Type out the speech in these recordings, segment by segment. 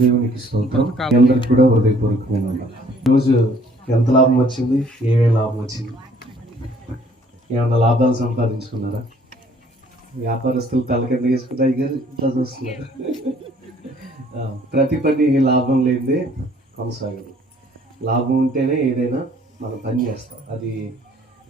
దేవునికి స్తోత్రం. అందరికి కూడా హృదయపూర్వకమైన. ఈరోజు ఎంత లాభం వచ్చింది? ఏమేమి లాభం వచ్చింది? ఏమన్నా లాభాలు సంపాదించుకున్నారా? వ్యాపారస్తులు తల కింద వేసుకుంటే అయ్యారు ఇట్లా చూస్తున్నారు ప్రతి పని లాభం లేనిదే కొనసాగదు. లాభం ఉంటేనే ఏదైనా మనం పని చేస్తాం. అది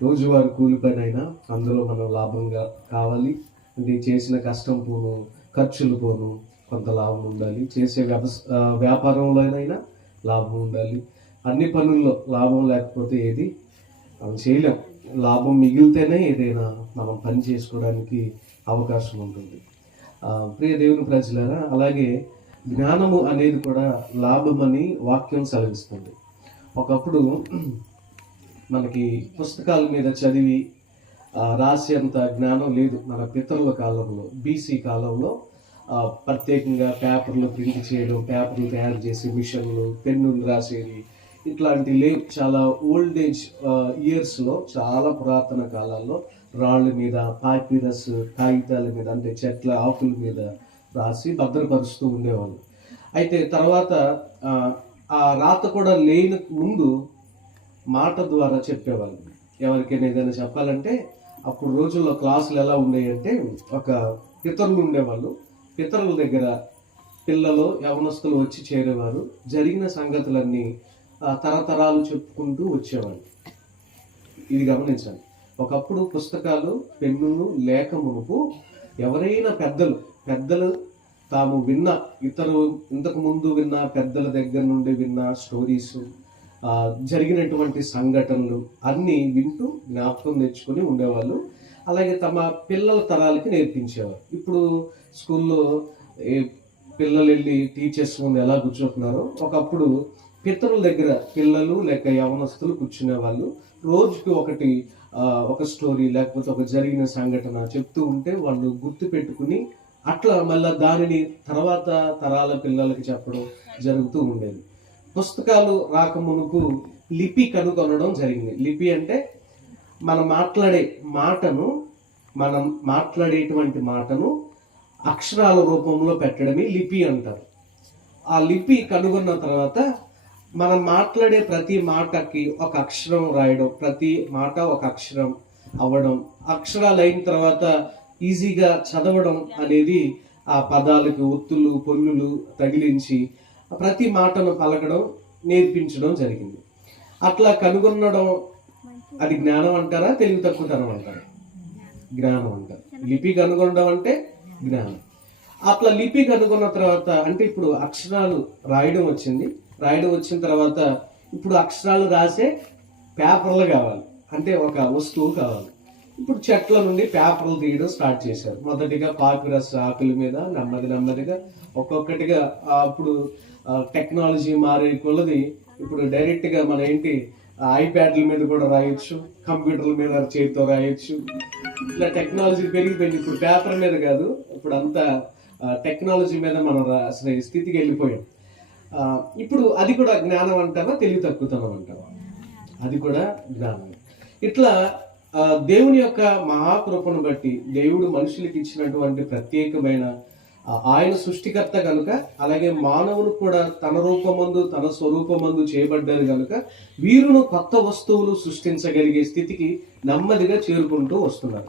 రోజువారి కూలి పని అయినా అందులో మనం లాభంగా కావాలి. అంటే చేసిన కష్టం పోను ఖర్చులు పోను కొంత లాభం ఉండాలి. చేసే వ్యవస వ్యాపారంలోనైనా లాభం ఉండాలి. అన్ని పనుల్లో లాభం లేకపోతే ఏది మనం చేయలేం. లాభం మిగిలితేనే ఏదైనా మనం పని చేసుకోవడానికి అవకాశం ఉంటుంది. ప్రియ దేవుని ప్రజలారా అలాగే జ్ఞానము అనేది కూడా లాభమని వాక్యం సెలవిస్తుంది. ఒకప్పుడు మనకి పుస్తకాల మీద చదివి రాసేంత జ్ఞానం లేదు మన పితరుల కాలంలో బీసీ కాలంలో. ప్రత్యేకంగా పేపర్లు ప్రింట్ చేయడం పేపర్లు తయారు చేసే మిషన్లు పెన్నులు రాసేవి ఇట్లాంటి లేవు చాలా ఓల్డ్ ఏజ్ ఇయర్స్లో చాలా పురాతన కాలాల్లో రాళ్ళ మీద పాపిరస్ కాగితాల మీద అంటే చెట్ల ఆకుల మీద రాసి భద్రపరుస్తూ ఉండేవాళ్ళు. అయితే తర్వాత ఆ, రాత కూడా లేని ముందు మాట ద్వారా చెప్పేవాళ్ళు. ఎవరికైనా ఏదైనా చెప్పాలంటే అప్పుడు రోజుల్లో క్లాసులు ఎలా ఉన్నాయంటే ఒక పితరులు ఉండేవాళ్ళు. పితరుల దగ్గర పిల్లలు యవనస్తులు వచ్చి చేరేవారు. జరిగిన సంగతులన్నీ తరతరాలు చెప్పుకుంటూ వచ్చేవాళ్ళు. ఇది గమనించండి. ఒకప్పుడు పుస్తకాలు పెన్నులు లేక మునుపు ఎవరైనా పెద్దలు పెద్దలు తాము విన్న ఇతరు ఇంతకు ముందు విన్న పెద్దల దగ్గర నుండి విన్న స్టోరీస్ జరిగినటువంటి సంఘటనలు అన్నీ వింటూ జ్ఞాపకం తెచ్చుకొని ఉండేవాళ్ళు. అలాగే తమ పిల్లల తరాలకి నేర్పించేవారు. ఇప్పుడు స్కూల్లో పిల్లలు వెళ్ళి టీచర్స్ ముందు ఎలా కూర్చుంటున్నారో ఒకప్పుడు పితరుల దగ్గర పిల్లలు లేక యవనస్తులు కూర్చునే వాళ్ళు రోజుకి ఒకటి ఒక స్టోరీ లేకపోతే ఒక జరిగిన సంఘటన చెప్తూ ఉంటే వాళ్ళు గుర్తు పెట్టుకుని అట్లా మళ్ళా దానిని తర్వాత తరాల పిల్లలకి చెప్పడం జరుగుతూ ఉండేది. పుస్తకాలు రాకమునుకు లిపి కనుగొనడం జరిగింది. లిపి అంటే మనం మాట్లాడే మాటను మనం మాట్లాడేటువంటి మాటను అక్షరాల రూపంలో పెట్టడమే లిపి అంటారు. ఆ లిపి కనుగొన్న తర్వాత మనం మాట్లాడే ప్రతి మాటకి ఒక అక్షరం రాయడం ప్రతి మాట ఒక అక్షరం అవ్వడం అక్షరాలు అయిన తర్వాత ఈజీగా చదవడం అనేది ఆ పదాలకు ఒత్తులు పొల్లులు తగిలించి ప్రతి మాటను పలకడం నేర్పించడం జరిగింది. అట్లా కనుగొనడం అది జ్ఞానం అంటారా తెలివి తక్కువతనం అంటారా? జ్ఞానం అంటారు లిపి కనుగొనడం అంటే జ్ఞానం అట్లా లిపి కనుగొన్న తర్వాత అంటే ఇప్పుడు అక్షరాలు రాయడం వచ్చింది. రాయడం వచ్చిన తర్వాత ఇప్పుడు అక్షరాలు రాసే పేపర్లు కావాలి. అంటే ఒక వస్తువు కావాలి. ఇప్పుడు చెట్ల నుండి పేపర్లు తీయడం స్టార్ట్ చేశారు. మొదటిగా పాపిరస్ ఆకుల మీద నెమ్మది నెమ్మదిగా ఒక్కొక్కటిగా అప్పుడు టెక్నాలజీ మారే కొలది ఇప్పుడు డైరెక్ట్గా మన ఏంటి ఐప్యాడ్ల మీద కూడా రాయొచ్చు కంప్యూటర్ల మీద చేతితో రాయొచ్చు. ఇట్లా టెక్నాలజీ పెరిగిపోయింది ఇప్పుడు పేపర్ మీద కాదు ఇప్పుడు అంతా టెక్నాలజీ మీద మనం అసలు స్థితికి వెళ్ళిపోయాం. ఇప్పుడు అది కూడా జ్ఞానం అంటావా తెలివి తక్కువతనం అంటావా? అది కూడా జ్ఞానం. ఇట్లా దేవుని యొక్క మహాకృపను బట్టి దేవుడు మనుషులకి ఇచ్చినటువంటి ప్రత్యేకమైన ఆయన సృష్టికర్త కనుక అలాగే మానవులు కూడా తన రూపమందు తన స్వరూపమందు చేయబడ్డారు కనుక వీరును కొత్త వస్తువులు సృష్టించగలిగే స్థితికి నెమ్మదిగా చేరుకుంటూ వస్తున్నారు.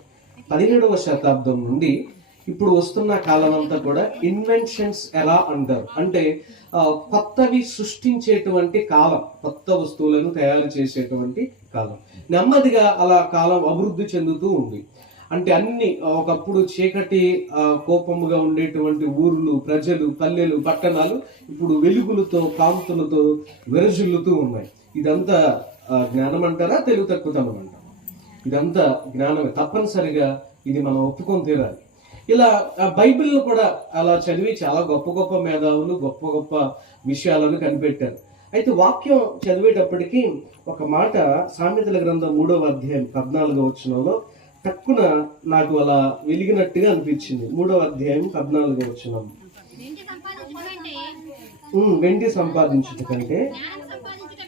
పదిహేడవ శతాబ్దం నుండి ఇప్పుడు వస్తున్న కాలం అంతా కూడా ఇన్వెన్షన్స్ ఎలా అంటారు? అంటే కొత్తవి సృష్టించేటువంటి కాలం కొత్త వస్తువులను తయారు చేసేటువంటి కాలం. నెమ్మదిగా అలా కాలం అభివృద్ధి చెందుతూ ఉంది. అంటే అన్ని ఒకప్పుడు చీకటి కోపముగా ఉండేటువంటి ఊర్లు ప్రజలు పల్లెలు పట్టణాలు ఇప్పుడు వెలుగులతో కాంతులతో విరజిల్లుతూ ఉన్నాయి. ఇదంతా జ్ఞానం అంటారా తెలుగు తక్కువతనం అంటారా ఇదంతా జ్ఞానమే. తప్పనిసరిగా ఇది మనం ఒప్పుకొని తీరాలి. ఇలా ఆ కూడా అలా చదివి చాలా గొప్ప గొప్ప మేధావులు గొప్ప గొప్ప విషయాలను కనిపెట్టారు. అయితే వాక్యం చదివేటప్పటికీ ఒక మాట సామెతల గ్రంథం మూడవ అధ్యాయం పద్నాలుగో వచనంలో తక్కువ నాకు అలా వెలిగినట్టుగా అనిపించింది. మూడవ అధ్యాయం పద్నాలుగో వచ్చిన వెండి సంపాదించుట కంటే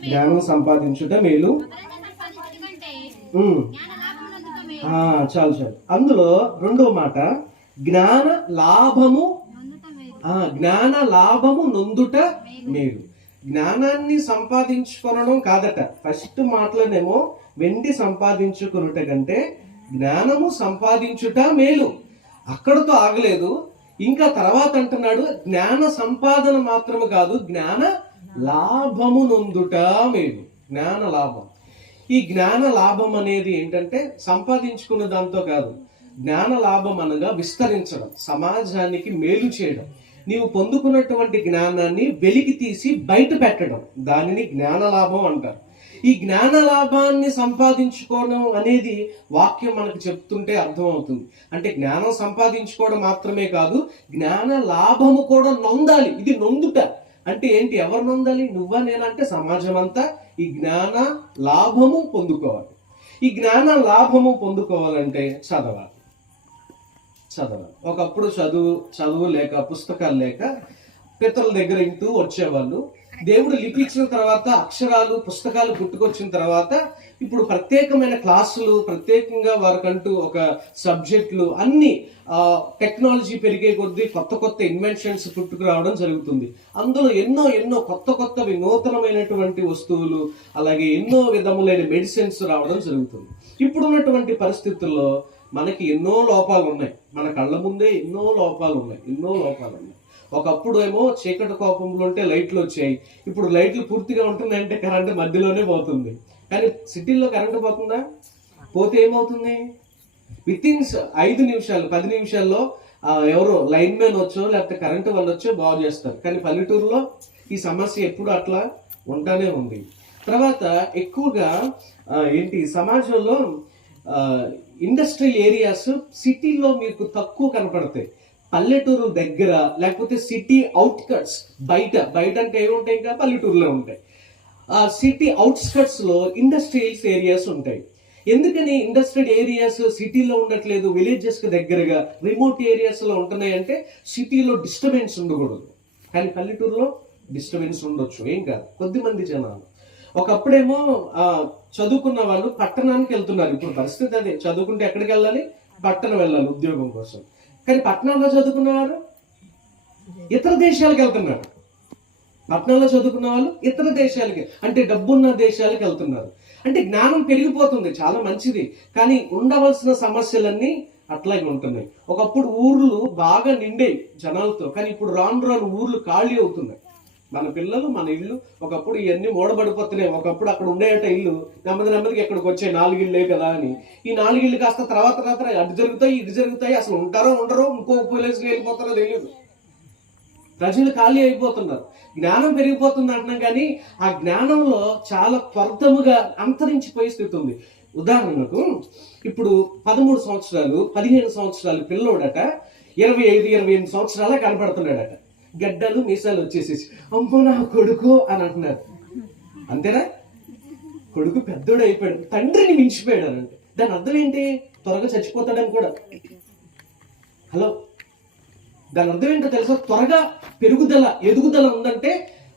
జ్ఞానం సంపాదించుట మేలు. చాలు చాలు. అందులో రెండో మాట జ్ఞాన లాభము జ్ఞాన లాభము నొందుట మేలు. జ్ఞానాన్ని సంపాదించుకొనడం కాదట. ఫస్ట్ మాటలనేమో వెండి సంపాదించుకొనుట కంటే జ్ఞానము సంపాదించుట మేలు. అక్కడతో ఆగలేదు. ఇంకా తర్వాత అంటున్నాడు జ్ఞాన సంపాదన మాత్రము కాదు జ్ఞాన లాభము నొందుట మేలు. జ్ఞాన లాభం. ఈ జ్ఞాన లాభం అనేది ఏంటంటే సంపాదించుకున్న దాంతో కాదు జ్ఞాన లాభం అనగా విస్తరించడం సమాజానికి మేలు చేయడం. నీవు పొందుకున్నటువంటి జ్ఞానాన్ని వెలికి తీసి బయట పెట్టడం. దానిని జ్ఞాన లాభం అంటారు. ఈ జ్ఞాన లాభాన్ని సంపాదించుకోవడం అనేది వాక్యం మనకు చెప్తుంటే అర్థమవుతుంది. అంటే జ్ఞానం సంపాదించుకోవడం మాత్రమే కాదు జ్ఞాన లాభము కూడా నొందాలి. ఇది నొందుట. అంటే ఏంటి? ఎవరు నొందాలి? నువ్వా నేనంటే సమాజం అంతా ఈ జ్ఞాన లాభము పొందుకోవాలి. ఈ జ్ఞాన లాభము పొందుకోవాలంటే చదవాలి. చదవాలి. ఒకప్పుడు చదువు చదువు లేక పుస్తకాలు లేక పితరుల దగ్గర ఇంటూ వచ్చేవాళ్ళు. దేవుడు లిపించిన తర్వాత అక్షరాలు పుస్తకాలు పుట్టుకొచ్చిన తర్వాత ఇప్పుడు ప్రత్యేకమైన క్లాసులు ప్రత్యేకంగా వారికంటూ ఒక సబ్జెక్టులు అన్ని టెక్నాలజీ పెరిగే కొద్దీ కొత్త కొత్త ఇన్వెన్షన్స్ పుట్టుకురావడం జరుగుతుంది. అందులో ఎన్నో ఎన్నో కొత్త కొత్తవి నూతనమైనటువంటి వస్తువులు అలాగే ఎన్నో విధములైన మెడిసిన్స్ రావడం జరుగుతుంది. ఇప్పుడున్నటువంటి పరిస్థితుల్లో మనకి ఎన్నో లోపాలు ఉన్నాయి మన కళ్ళ ముందే ఎన్నో లోపాలు ఉన్నాయి ఎన్నో లోపాలు ఉన్నాయి ఒకప్పుడు ఏమో చీకటి కోపంలో ఉంటే లైట్లు వచ్చాయి. ఇప్పుడు లైట్లు పూర్తిగా ఉంటున్నాయంటే కరెంటు మధ్యలోనే పోతుంది. కానీ సిటీల్లో కరెంట్ పోతుందా పోతే ఏమవుతుంది? విత్ ఇన్ ఐదు నిమిషాలు పది నిమిషాల్లో ఎవరో లైన్ మ్యాన్ వచ్చో లేకపోతే కరెంటు వాళ్ళు వచ్చో బాగు చేస్తారు. కానీ పల్లెటూరులో ఈ సమస్య ఎప్పుడు అట్లా ఉంటానే ఉంది. తర్వాత ఎక్కువగా ఏంటి సమాజంలో ఇండస్ట్రియల్ ఏరియాస్ సిటీలో మీకు తక్కువ కనపడతాయి. పల్లెటూరు దగ్గర లేకపోతే సిటీ అవుట్కట్స్ బయట బయట అంటే ఏమి ఉంటాయి ఇంకా? పల్లెటూరులో ఉంటాయి. ఆ సిటీ అవుట్స్కట్స్లో ఇండస్ట్రియల్స్ ఏరియాస్ ఉంటాయి. ఎందుకని ఇండస్ట్రియల్ ఏరియాస్ సిటీలో ఉండట్లేదు విలేజెస్కి దగ్గరగా రిమోట్ ఏరియాస్లో ఉంటున్నాయంటే సిటీలో డిస్టర్బెన్స్ ఉండకూడదు. కానీ పల్లెటూరులో డిస్టర్బెన్స్ ఉండొచ్చు ఏం కాదు. కొద్ది మంది జనాలు. ఒకప్పుడేమో చదువుకున్న వాళ్ళు పట్టణానికి వెళ్తున్నారు. ఇప్పుడు పరిస్థితి అదే చదువుకుంటే ఎక్కడికి వెళ్ళాలి? పట్టణం వెళ్ళాలి ఉద్యోగం కోసం. కానీ పట్టణంలో చదువుకున్నవారు? ఇతర దేశాలకు వెళ్తున్నారు. పట్టణంలో చదువుకున్న వాళ్ళు ఇతర దేశాలకి అంటే డబ్బున్న దేశాలకు వెళ్తున్నారు. అంటే జ్ఞానం పెరిగిపోతుంది చాలా మంచిది. కానీ ఉండవలసిన సమస్యలన్నీ అట్లాగే ఉంటున్నాయి. ఒకప్పుడు ఊర్లు బాగా నిండేవి జనాలతో. కానీ ఇప్పుడు రాను రాను ఊర్లు ఖాళీ అవుతున్నాయి. మన పిల్లలు మన ఇల్లు ఒకప్పుడు ఇవన్నీ మూడబడిపోతున్నాయి. ఒకప్పుడు అక్కడ ఉండేట ఇల్లు నెమ్మది నెమ్మదికి ఇక్కడికి వచ్చాయి నాలుగు కదా అని. ఈ నాలుగు ఇల్లు కాస్త తర్వాత తర్వాత అటు జరుగుతాయి ఇటు జరుగుతాయి. అసలు ఉంటారో ఉండరో ఇంకో ప్లేస్కి వెళ్ళిపోతారో తెలియదు. ప్రజలు ఖాళీ అయిపోతున్నారు. జ్ఞానం పెరిగిపోతుంది అంటున్నాం కానీ ఆ జ్ఞానంలో చాలా త్వరితముగా అంతరించిపోయే స్థితి ఉంది. ఉదాహరణకు ఇప్పుడు పదమూడు సంవత్సరాలు పదిహేను సంవత్సరాలు పిల్లోడట ఇరవై ఐదు ఇరవై ఎనిమిది సంవత్సరాల కనపడుతున్నాడట. గడ్డలు మీసాలు వచ్చేసేసి అమ్మో నా కొడుకు అని అంటున్నారు. అంతేనా? కొడుకు పెద్దోడు అయిపోయాడు. తండ్రిని మించిపోయాడు అని అంటే. దాని అర్థం ఏంటి? త్వరగా చచ్చిపోతాడని కూడా. హలో? దాని అర్థం ఏంటో తెలుసా? త్వరగా పెరుగుదల ఎదుగుదల ఉందంటే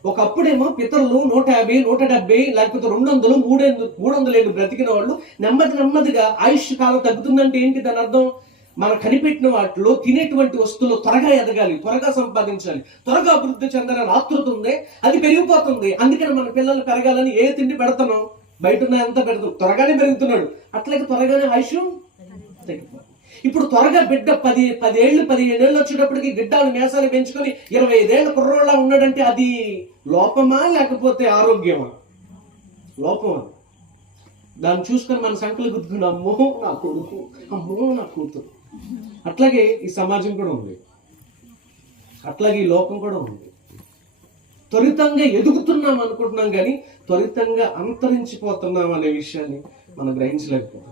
ఒకప్పుడేమో పితరులు నూట యాభై నూట డెబ్బై లేకపోతే రెండు వందలు మూడు మూడు వందలు ఏళ్ళు బ్రతికిన వాళ్ళు నెమ్మది నెమ్మదిగా ఆయుష్ కాలం తగ్గుతుందంటే ఏంటి దాని అర్థం? మనం కనిపెట్టిన వాటిలో తినేటువంటి వస్తువులు త్వరగా ఎదగాలి త్వరగా సంపాదించాలి. త్వరగా అభివృద్ధి చెందాలని ఆతృత ఉంది అది పెరిగిపోతుంది. అందుకని మన పిల్లలు పెరగాలని ఏ తిండి పెడతానో బయట ఉన్న ఎంత పెడతాం త్వరగానే పెరుగుతున్నాడు. అట్లాగే త్వరగానే ఆయుష్యం ఇప్పుడు త్వరగా బిడ్డ పది పదేళ్ళు పదిహేడేళ్ళు వచ్చేటప్పటికి గిడ్డాలు మేసాలు పెంచుకొని ఇరవై ఐదేళ్ళ కుర్రోళ్ళ ఉన్నాడంటే అది లోపమా లేకపోతే ఆరోగ్యమా? లోపమా? దాన్ని చూసుకొని మన సంకలు గుర్తుకుని అమ్మో నా కొడుకు. అమ్మో నా కూతురు. అట్లాగే ఈ సమాజం కూడా ఉంది. అట్లాగే ఈ లోకం కూడా ఉంది. త్వరితంగా ఎదుగుతున్నాం అనుకుంటున్నాం కానీ త్వరితంగా అంతరించిపోతున్నాం అనే విషయాన్ని మనం గ్రహించలేకపోతున్నాం.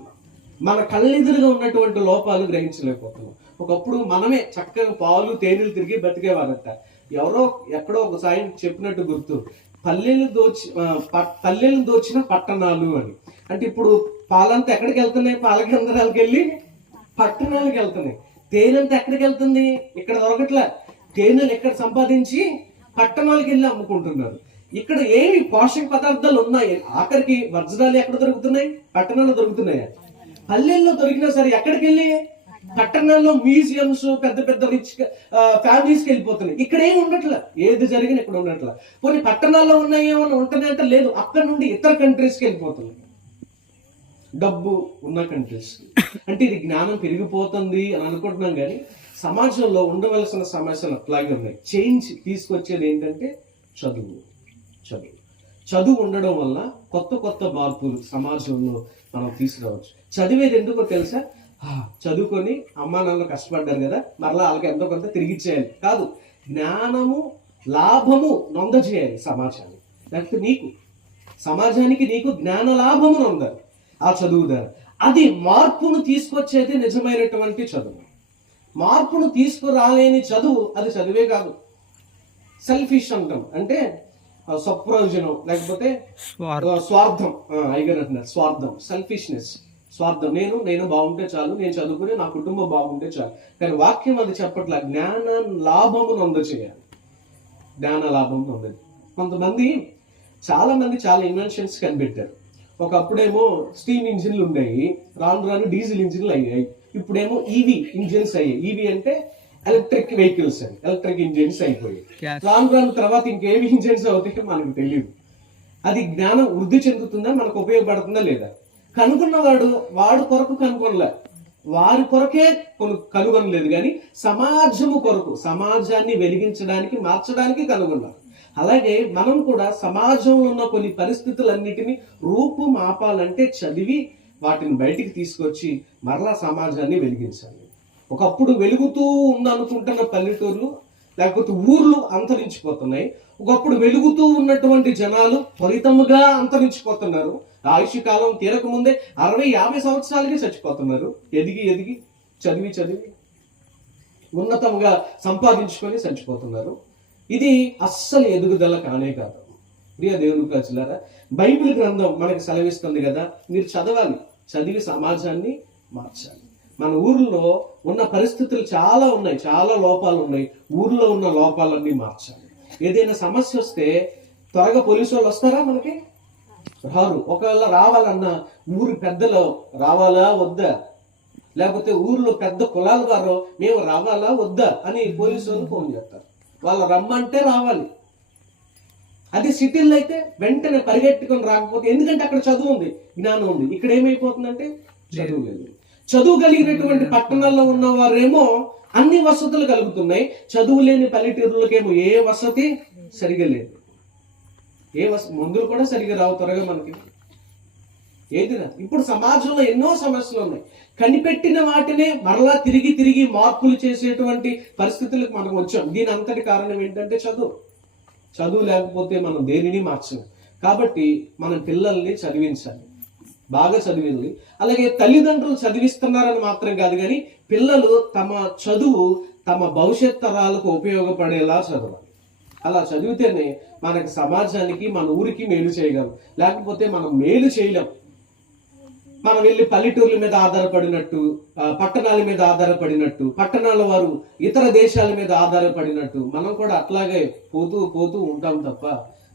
మన కళ్ళెదురుగా ఉన్నటువంటి లోపాలు గ్రహించలేకపోతున్నాం. ఒకప్పుడు మనమే చక్కగా పాలు తేనెలు తిరిగి బతికేవారట. ఎవరో ఎక్కడో ఒక సాయం చెప్పినట్టు గుర్తు పల్లెలు దోచి పల్లెలు దోచిన పట్టణాలు అని. అంటే ఇప్పుడు పాలంతా ఎక్కడికి వెళ్తున్నాయి? పాల కేంద్రాలకు వెళ్ళి పట్టణాలకు వెళ్తున్నాయి తేనెంతా ఎక్కడికి వెళ్తుంది? ఇక్కడ దొరకట్లే. తేనెలు ఎక్కడ సంపాదించి పట్టణాలకు వెళ్ళి అమ్ముకుంటున్నారు. ఇక్కడ ఏమి పోషక పదార్థాలు ఉన్నాయి? ఆఖరికి వర్జనాలు ఎక్కడ దొరుకుతున్నాయి? పట్టణాల్లో దొరుకుతున్నాయా? పల్లెల్లో దొరికినా సరే ఎక్కడికి వెళ్ళి? పట్టణాల్లో మ్యూజియంస్ పెద్ద పెద్ద రిచ్ ఫ్యామిలీస్కి వెళ్ళిపోతున్నాయి. ఇక్కడ ఏం ఉండట్ల? ఏది జరిగిన ఇక్కడ ఉండట్ల. కొన్ని పట్టణాల్లో ఉన్నాయి ఏమన్నా ఉంటున్నాయంటే లేదు. అక్కడ నుండి ఇతర కంట్రీస్కి వెళ్ళిపోతున్నాయి. డబ్బు ఉన్న కంట్రీస్ అంటే ఇది జ్ఞానం పెరిగిపోతుంది అని అనుకుంటున్నాం కానీ సమాజంలో ఉండవలసిన సమస్యలు అట్లాగే ఉన్నాయి. చేంజ్ తీసుకొచ్చేది ఏంటంటే చదువు. చదువు. చదువు ఉండడం వల్ల కొత్త కొత్త మార్పులు సమాజంలో మనం తీసుకురావచ్చు. చదివేది ఎందుకో తెలుసా? చదువుకొని అమ్మా నాన్న కష్టపడ్డారు కదా మరలా వాళ్ళకి ఎంతో కొంత తిరిగి చేయాలి కాదు జ్ఞానము లాభము నొంద చేయాలి సమాజానికి. లేకపోతే నీకు సమాజానికి నీకు జ్ఞాన లాభము నొందాలి. ఆ చదువు ద్వారా అది మార్పును తీసుకొచ్చేది నిజమైనటువంటి చదువు. మార్పును తీసుకురాలేని చదువు అది చదివే కాదు. సెల్ఫిష్ అంటాం. అంటే స్వప్రయోజనం లేకపోతే స్వార్థం. ఐగర్ అంటున్నారు. స్వార్థం. సెల్ఫిష్నెస్ స్వార్థం. నేను నేను బాగుంటే చాలు నేను చదువుకుని నా కుటుంబం బాగుంటే చాలు. కానీ వాక్యం అది చెప్పట్ల. జ్ఞాన లాభము నొంద చేయాలి జ్ఞాన లాభం నొందది కొంతమంది చాలా మంది చాలా ఇన్వెన్షన్స్ కనిపెట్టారు. ఒకప్పుడేమో స్టీమ్ ఇంజిన్లు ఉండేవి రాను రాను డీజిల్ ఇంజిన్లు అయ్యాయి. ఇప్పుడేమో ఈవీ ఇంజిన్స్ అయ్యాయి. ఈవీ అంటే ఎలక్ట్రిక్ వెహికల్స్ అని ఎలక్ట్రిక్ ఇంజిన్స్ అయిపోయాయి. రాను రాను తర్వాత ఇంకేమి ఇంజిన్స్ అవుతాయో మనకు తెలియదు అది జ్ఞానం వృద్ధి చెందుతుందా మనకు ఉపయోగపడుతుందా లేదా? కనుగొన్నవాడు వాడు కొరకు కనుగొనలే. వారి కొరకే కొను కనుగొనలేదు కానీ సమాజము కొరకు సమాజాన్ని వెలిగించడానికి మార్చడానికి కనుగొన్నారు. అలాగే మనం కూడా సమాజంలో ఉన్న కొన్ని పరిస్థితులన్నిటినీ రూపు మాపాలంటే చదివి వాటిని బయటికి తీసుకొచ్చి మరలా సమాజాన్ని వెలిగించాలి. ఒకప్పుడు వెలుగుతూ ఉందనుకుంటున్న పల్లెటూర్లు లేకపోతే ఊర్లు అంతరించిపోతున్నాయి. ఒకప్పుడు వెలుగుతూ ఉన్నటువంటి జనాలు ఫలితముగా అంతరించిపోతున్నారు. ఆయుష్ కాలం తీరక ముందే అరవై యాభై సంవత్సరాలకి చచ్చిపోతున్నారు. ఎదిగి ఎదిగి చదివి చదివి ఉన్నతంగా సంపాదించుకొని చచ్చిపోతున్నారు. ఇది అస్సలు ఎదుగుదల కానే కాదు. ప్రియ దేవుని ప్రజలారా బైబిల్ గ్రంథం మనకి సెలవిస్తుంది కదా మీరు చదవాలి చదివి సమాజాన్ని మార్చాలి. మన ఊర్లో ఉన్న పరిస్థితులు చాలా ఉన్నాయి చాలా లోపాలు ఉన్నాయి. ఊర్లో ఉన్న లోపాలన్నీ మార్చాలి. ఏదైనా సమస్య వస్తే త్వరగా పోలీసు వాళ్ళు వస్తారా మనకి? రారు. ఒకవేళ రావాలన్నా ఊరు పెద్దలు రావాలా వద్దా? లేకపోతే ఊర్లో పెద్ద కులాల వారు మేము రావాలా వద్దా? అని పోలీసు వాళ్ళు ఫోన్ చేస్తారు. వాళ్ళు రమ్మంటే రావాలి. అది సిటీల్లో అయితే వెంటనే పరిగెట్టుకొని రాకపోతే ఎందుకంటే అక్కడ చదువు ఉంది జ్ఞానం ఉంది. ఇక్కడ ఏమైపోతుందంటే చదువు లేదు. చదువు కలిగినటువంటి పట్టణాల్లో ఉన్న వారేమో అన్ని వసతులు కలుగుతున్నాయి. చదువు లేని పల్లెటూరులకేమో ఏ వసతి సరిగా లేదు. ఏ వస మందులు కూడా సరిగా రావు త్వరగా మనకి. ఏదిరా ఇప్పుడు సమాజంలో ఎన్నో సమస్యలు ఉన్నాయి. కనిపెట్టిన వాటినే మరలా తిరిగి తిరిగి మార్పులు చేసేటువంటి పరిస్థితులకు మనం వచ్చాం. దీని అంతటి కారణం ఏంటంటే చదువు. చదువు లేకపోతే మనం దేనిని మార్చలేం. కాబట్టి మన పిల్లల్ని చదివించాలి. బాగా చదివింది. అలాగే తల్లిదండ్రులు చదివిస్తున్నారని మాత్రం కాదు కానీ పిల్లలు తమ చదువు తమ భవిష్యత్ తరాలకు ఉపయోగపడేలా చదవాలి. అలా చదివితేనే మనకి సమాజానికి మన ఊరికి మేలు చేయగలం. లేకపోతే మనం మేలు చేయలేం. మనం వెళ్ళి పల్లెటూర్ల మీద ఆధారపడినట్టు పట్టణాల మీద ఆధారపడినట్టు పట్టణాల వారు ఇతర దేశాల మీద ఆధారపడినట్టు మనం కూడా అట్లాగే పోతూ పోతూ ఉంటాం తప్ప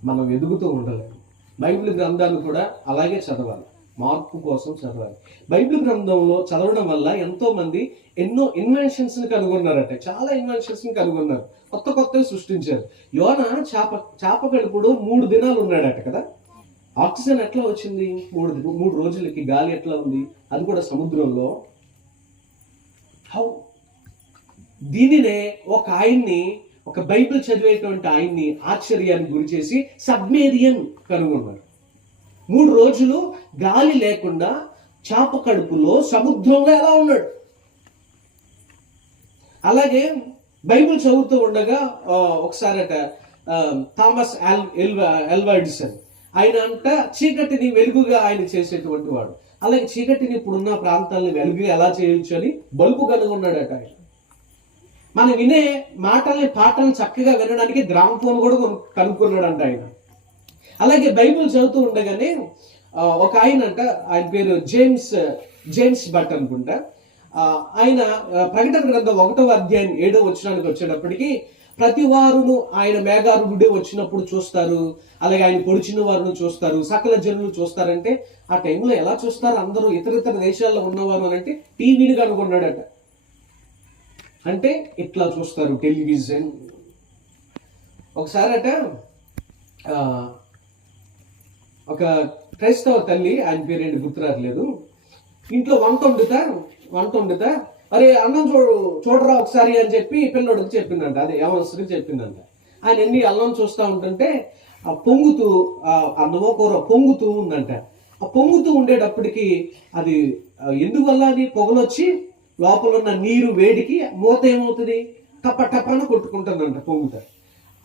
మనం ఎదుగుతూ ఉండలేము. బైబిల్ గ్రంథాలు కూడా అలాగే చదవాలి. మార్పు కోసం చదవాలి. బైబిల్ గ్రంథంలో చదవడం వల్ల ఎంతో మంది ఎన్నో ఇన్వెన్షన్స్ని కనుగొన్నారట. చాలా ఇన్వెన్షన్స్ని కనుగొన్నారు. కొత్త కొత్తవి సృష్టించారు. యోన చేప చేప గడుపుడు మూడు దినాలు ఉన్నాడట కదా? ఆక్సిజన్ ఎట్లా వచ్చింది? మూడు మూడు రోజులకి గాలి ఎట్లా ఉంది? అది కూడా సముద్రంలో. హౌ దీనినే ఒక ఆయన్ని ఒక బైబిల్ చదివేటువంటి ఆయన్ని ఆశ్చర్యానికి గురి చేసి సబ్మేరియన్ కనుగొన్నాడు మూడు రోజులు గాలి లేకుండా చేప కడుపులో సముద్రంలో ఎలా ఉన్నాడు? అలాగే బైబిల్ చదువుతూ ఉండగా ఒకసారి ఒకసారట థామస్ ఎల్ ఎల్వా ఎల్వాయిడ్సన్ ఆయన అంట చీకటిని వెలుగుగా ఆయన చేసేటువంటి వాడు. అలాగే చీకటిని ఇప్పుడున్న ప్రాంతాలను వెలుగుగా ఎలా చేయొచ్చు అని బల్బు కనుగొన్నాడట ఆయన. మనం వినే మాటల్ని పాటలను చక్కగా వినడానికి గ్రామ్ ఫోన్ కూడా కనుక్కున్నాడంట ఆయన. అలాగే బైబిల్ చదువుతూ ఉండగానే ఒక ఆయన అంట ఆయన పేరు జేమ్స్ జేమ్స్ బట్ అనుకుంటా. ఆయన ప్రకటన గ్రంథం ఒకటవ అధ్యాయం ఏడో వచ్చినానికి వచ్చేటప్పటికి ప్రతి వారును ఆయన మేఘారుడే వచ్చినప్పుడు చూస్తారు. అలాగే ఆయన పొడిచిన వారిని చూస్తారు. సకల జనులు చూస్తారంటే ఆ టైంలో ఎలా చూస్తారు? అందరూ ఇతర ఇతర దేశాల్లో ఉన్నవారు అని అంటే టీవీని కనుగొన్నాడట అంటే ఇట్లా చూస్తారు టెలివిజన్. ఒకసారి అట ఒక క్రైస్తవ తల్లి ఆయన పేరేంటి గుర్తురాట్లేదు ఇంట్లో వంట వండుతా వంట వండుతా అరే అన్నం చూడు చూడరా ఒకసారి అని చెప్పి పిల్లోడికి చెప్పిందంట. అదే యవనస్తుడికి చెప్పిందంట. ఆయన ఎన్ని అన్నం చూస్తూ ఉంటుంటే ఆ పొంగుతూ ఆ అన్నమో కూర పొంగుతూ ఉందంట. ఆ పొంగుతూ ఉండేటప్పటికి అది ఎందువల్ల అది పొగలొచ్చి లోపల ఉన్న నీరు వేడికి మూత ఏమవుతుంది? టప్ప టప్పన కొట్టుకుంటుందంట పొంగుతారు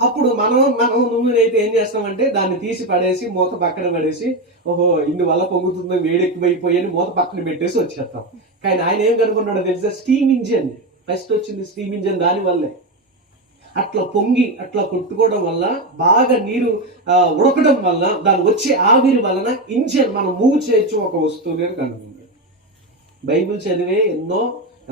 అప్పుడు మనం మనం నువ్వునైతే ఏం చేస్తామంటే దాన్ని తీసి పడేసి మూత పక్కన పడేసి ఓహో ఇందువల్ల పొంగుతుందో వేడెక్కువైపోయి అని మూత పక్కన పెట్టేసి వచ్చేస్తాం. కానీ ఆయన ఏం కనుక్కున్నాడో తెలుసా? Steam engine. ఫస్ట్ వచ్చింది స్టీమ్ ఇంజిన్ దాని వల్లే. అట్లా పొంగి అట్లా కొట్టుకోవడం వల్ల బాగా నీరు ఉడకడం వల్ల దాని వచ్చే ఆవిరి వలన ఇంజిన్ మనం మూవ్ చేయొచ్చు ఒక వస్తువుని అని కనుక్కుంటాడు బైబిల్ చదివే ఎన్నో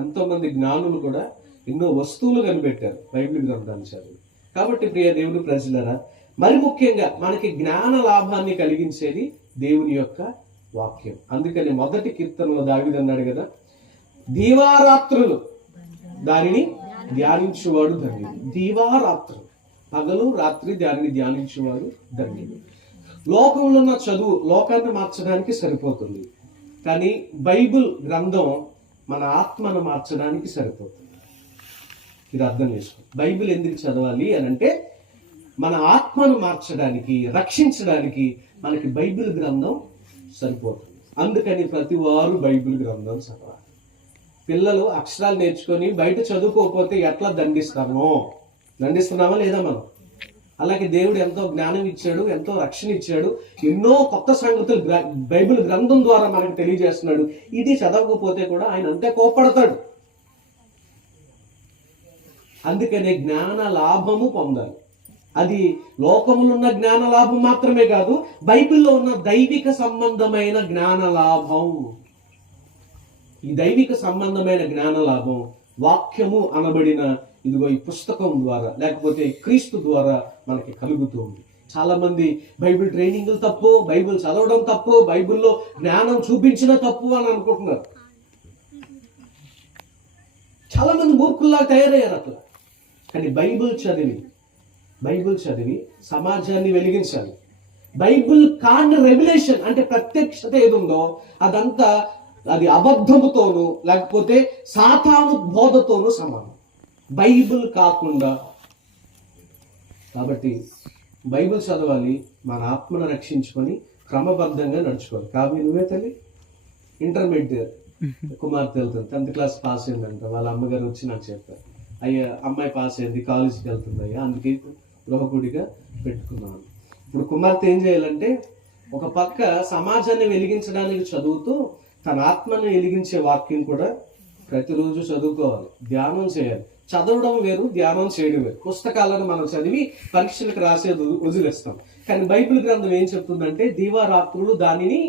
ఎంతో మంది జ్ఞానులు కూడా ఎన్నో వస్తువులు కనిపెట్టారు బైబిల్ గ్రంథాన్ని చదివి. కాబట్టి ప్రియ దేవుడు ప్రజలరా మరి ముఖ్యంగా మనకి జ్ఞాన లాభాన్ని కలిగించేది దేవుని యొక్క వాక్యం. అందుకని మొదటి కీర్తనలో దావిదన్నాడు కదా దీవారాత్రులు దానిని ధ్యానించువాడు ధన్యుడు. దీవారాత్రులు పగలు రాత్రి దానిని ధ్యానించేవాడు ధన్యుడు. లోకంలో ఉన్న చదువు లోకాన్ని మార్చడానికి సరిపోతుంది. కానీ బైబిల్ గ్రంథం మన ఆత్మను మార్చడానికి సరిపోతుంది. ఇది అర్థం చేసుకో బైబిల్ ఎందుకు చదవాలి అని అంటే మన ఆత్మను మార్చడానికి రక్షించడానికి మనకి బైబిల్ గ్రంథం సరిపోతుంది. అందుకని ప్రతి వారు బైబిల్ గ్రంథం చదవాలి. పిల్లలు అక్షరాలు నేర్చుకొని బయట చదువుకోకపోతే ఎట్లా దండిస్తామో? దండిస్తున్నామా లేదా మనం? అలాగే దేవుడు ఎంతో జ్ఞానం ఇచ్చాడు ఎంతో రక్షణ ఇచ్చాడు ఎన్నో కొత్త సంగతులు బైబిల్ గ్రంథం ద్వారా మనకు తెలియజేస్తున్నాడు. ఇది చదవకపోతే కూడా ఆయన అంతే కోపడతాడు అందుకనే జ్ఞాన లాభము పొందాలి. అది లోకములో ఉన్న జ్ఞాన లాభం మాత్రమే కాదు బైబిల్లో ఉన్న దైవిక సంబంధమైన జ్ఞాన లాభం. ఈ దైవిక సంబంధమైన జ్ఞాన లాభం వాక్యము అనబడిన ఇదిగో ఈ పుస్తకం ద్వారా లేకపోతే క్రీస్తు ద్వారా మనకి కలుగుతుంది. చాలా మంది బైబిల్ ట్రైనింగ్లు తప్పు బైబిల్ చదవడం తప్పు బైబిల్లో జ్ఞానం చూపించిన తప్పు అని అనుకుంటున్నారు. చాలా మంది మూర్ఖుల్లా తయారయ్యారు అట్లా. కానీ బైబిల్ చదివి బైబిల్ చదివి సమాజాన్ని వెలిగించాలి. బైబిల్ కాని రెవల్యూషన్ అంటే ప్రత్యక్షత ఏది ఉందో అదంతా అది అబద్ధముతోనూ లేకపోతే సాతాను బోధతోనూ సమానం. బైబిల్ కాకుండా. కాబట్టి బైబిల్ చదవాలి మన ఆత్మను రక్షించుకొని క్రమబద్ధంగా నడుచుకోవాలి. కాబట్టి నువ్వే తల్లి? ఇంటర్మీడియట్ కుమార్తె వెళ్తుంది. టెన్త్ క్లాస్ పాస్ అయిందంట. వాళ్ళ అమ్మగారు వచ్చి నాకు చెప్పారు. అయ్యా అమ్మాయి పాస్ అయింది కాలేజీకి వెళ్తుంది అందుకే గృహకుడిగా పెట్టుకున్నాను. ఇప్పుడు కుమార్తె ఏం చేయాలంటే ఒక పక్క సమాజాన్ని వెలిగించడానికి చదువుతూ తన ఆత్మను వెలిగించే వాక్యం కూడా ప్రతిరోజు చదువుకోవాలి ధ్యానం చేయాలి. చదవడం వేరు ధ్యానం చేయడం వేరు. పుస్తకాలను మనం చదివి పరీక్షలకు రాసేది వదిలేస్తాం. కానీ బైబిల్ గ్రంథం ఏం చెప్తుందంటే దీవారాత్రులు దానిని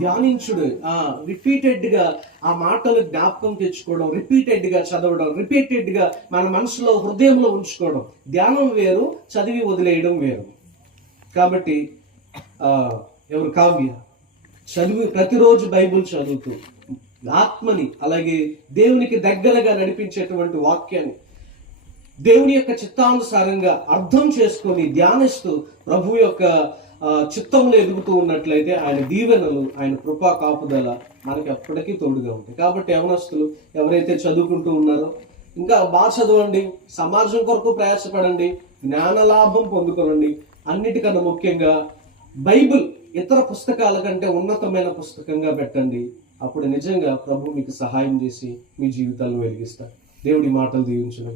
ధ్యానించుడు. ఆ రిపీటెడ్గా ఆ మాటలు జ్ఞాపకం తెచ్చుకోవడం రిపీటెడ్గా చదవడం రిపీటెడ్గా మన మనసులో హృదయంలో ఉంచుకోవడం. ధ్యానం వేరు చదివి వదిలేయడం వేరు. కాబట్టి ఆ ఎవరు కావ్య చదివి ప్రతిరోజు బైబిల్ చదువుతూ ఆత్మని అలాగే దేవునికి దగ్గరగా నడిపించేటువంటి వాక్యాన్ని దేవుని యొక్క చిత్తానుసారంగా అర్థం చేసుకొని ధ్యానిస్తూ ప్రభు యొక్క చిత్తంలో ఎదుగుతూ ఉన్నట్లయితే ఆయన దీవెనలు ఆయన కృపా కాపుదల మనకి ఎప్పటికీ తోడుగా ఉంటాయి. కాబట్టి యవనస్తులు ఎవరైతే చదువుకుంటూ ఉన్నారో ఇంకా బాగా చదవండి సమాజం కొరకు ప్రయాసపడండి జ్ఞాన లాభం పొందుకోనండి. అన్నిటికన్నా ముఖ్యంగా బైబిల్ ఇతర పుస్తకాల కంటే ఉన్నతమైన పుస్తకంగా పెట్టండి. అప్పుడు నిజంగా ప్రభు మీకు సహాయం చేసి మీ జీవితాలను వెలిగిస్తారు. దేవుడి మాటలు దీవించును